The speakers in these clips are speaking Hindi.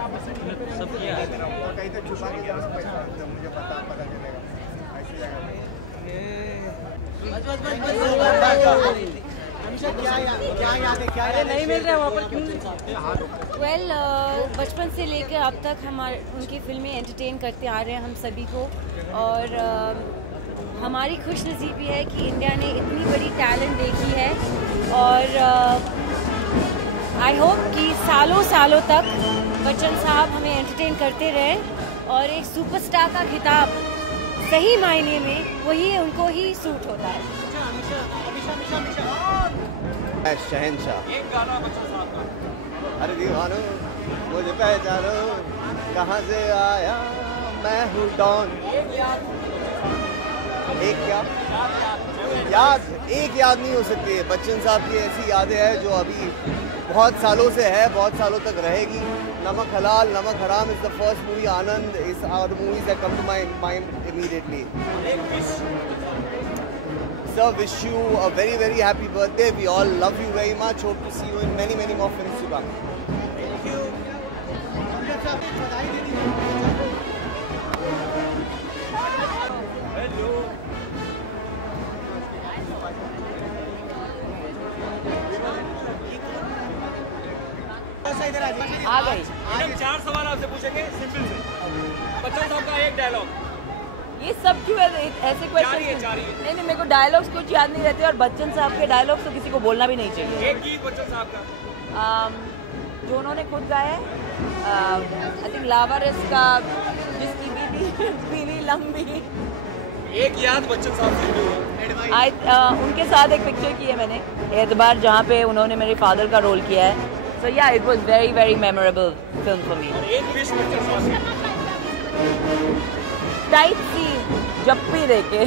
सब किया है। कहीं तो छुपा के जाओ पैसा, तो मुझे पता चलेगा ऐसी जगह। क्या नहीं मिल रहा है वहाँ पर क्यों? वेल बचपन से लेकर अब तक हमारे उनकी फिल्में एंटरटेन करते आ रहे हैं हम सभी को, और हमारी खुशनसीबी है कि इंडिया ने इतनी बड़ी टैलेंट देखी है, और आई होप कि सालों सालों तक बच्चन साहब हमें एंटरटेन करते रहें, और एक सुपरस्टार का खिताब सही मायने में वही उनको ही सूट होता है। शहंशाह एक गाना बच्चन साहब का। अरे दीवानो मुझे पहचानो, कहाँ से आया मैं हूँ डॉन। एक क्या याद, एक याद नहीं हो सकती है। बच्चन साहब की ऐसी यादें हैं जो अभी बहुत सालों से है, बहुत सालों तक रहेगी। नमक Halal Namak Haram is the first movie, Anand is our movies that come to my mind immediately. Sir, wish you a very very happy birthday. We all love you very much. Hope to see you in many many more films to come. Thank you. Hello. आ गई। मैडम 4 सवाल आपसे पूछेंगे सिंपल से। बच्चन साहब का एक डायलॉग। ये सब क्यों ऐसे क्वेश्चन? नहीं, मेरे को डायलॉग्स कुछ याद नहीं रहते, और बच्चन साहब के डायलॉग्स तो किसी को बोलना भी नहीं चाहिए। एक गीत बच्चन साहब का जो उन्होंने खुद गाया है, आई थिंक लावारिस का, जिसकी बीवी लंबी। एक याद बच्चन साहब से उनके साथ एक पिक्चर की है मैंने, एतबार, जहाँ पे उन्होंने मेरे फादर का रोल किया है। सो या it was very very memorable film for me. एक विश बच्चन साहब से। टाइट सी जप्पी देके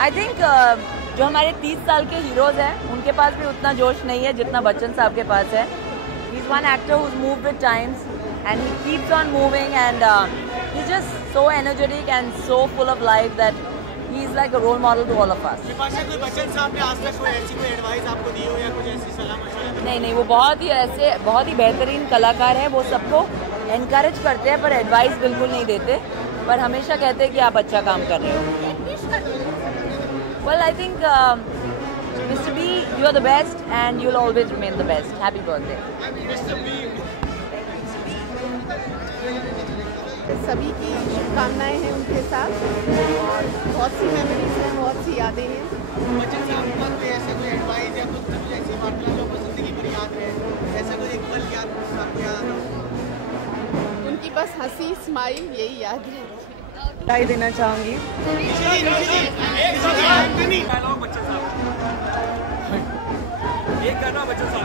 आई थिंक जो हमारे 30 साल के हीरोज हैं उनके पास भी उतना जोश नहीं है जितना बच्चन साहब के पास है। He is one actor who is moved with times and he keeps on moving, and he is just so energetic and so full of life that he is like a role model to all of us. कोई बच्चन साहब ने आज तक कोई ऐसी कोई एडवाइस आपको दी हो या कुछ ऐसी सलाह मशवरा? नहीं, वो बहुत ही बेहतरीन कलाकार है। वो सबको एनकरेज करते हैं पर एडवाइस बिल्कुल नहीं देते, पर हमेशा कहते हैं कि आप अच्छा काम कर रहे हो। Well I think mister B, you are the best and you will always remain the best. Happy birthday. सभी की शुभकामनाएं हैं उनके साथ, और बहुत सी मेमोरीज हैं, बहुत सी यादें हैं। बच्चन साहब के पास कोई ऐसे कोई एडवाइस या कुछ ऐसी वार्ता जो जिंदगी भर याद है, ऐसा कोई एक पल याद आपको याद हो? उनकी बस हंसी, स्माइल, यही याद है। बधाई देना चाहूँगी। एक गाना बच्चन साहब।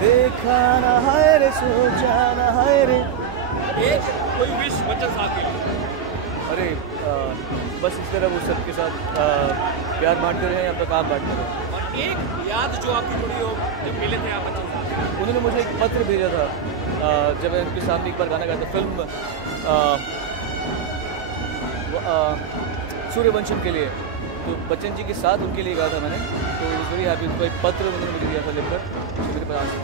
देखा ना है रे, सोचा ना है रे। एक कोई विश बच्चन साहब के लिए। अरे बस इस तरह वो सबके साथ प्यार बांटते रहे, अब तक आप बांटते रहे। और एक याद जो आपकी जुड़ी हो जब मिले थे आप बच्चन साहब। उन्होंने मुझे एक पत्र भेजा था जब मैं उनके सामने एक बार गाना गाया था फिल्म सूर्यवंशम के लिए, तो बच्चन जी के साथ उनके लिए गाया था मैंने। तो वेरी हैप्पी। उनको एक पत्र उन्होंने मुझे दिया था लिखकर, जो मेरे पास आंसर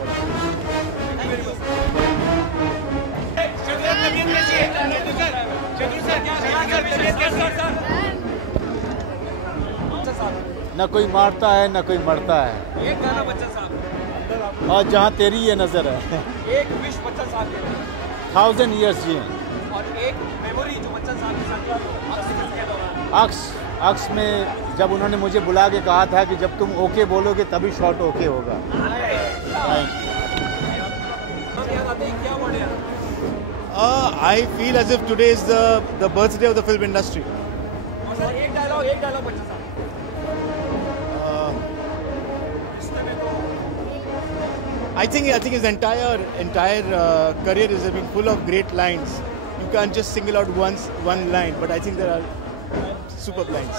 न कोई मारता है न कोई मरता है। एक गाना बच्चन साहब। और जहाँ तेरी ये नज़र है। एक विश बच्चन साहब के लिए। 1000 years जिए। और एक मेमोरी जो बच्चन साहब के साथ अक्स में जब उन्होंने मुझे बुला के कहा था कि जब तुम ओके बोलोगे तभी शॉट ओके होगा। I feel as if today is the birthday of the film industry. एक डायलॉग बच्चन साहब। I think his entire career has been full of great lines. You can't just single out one line, but I think there are superb lines.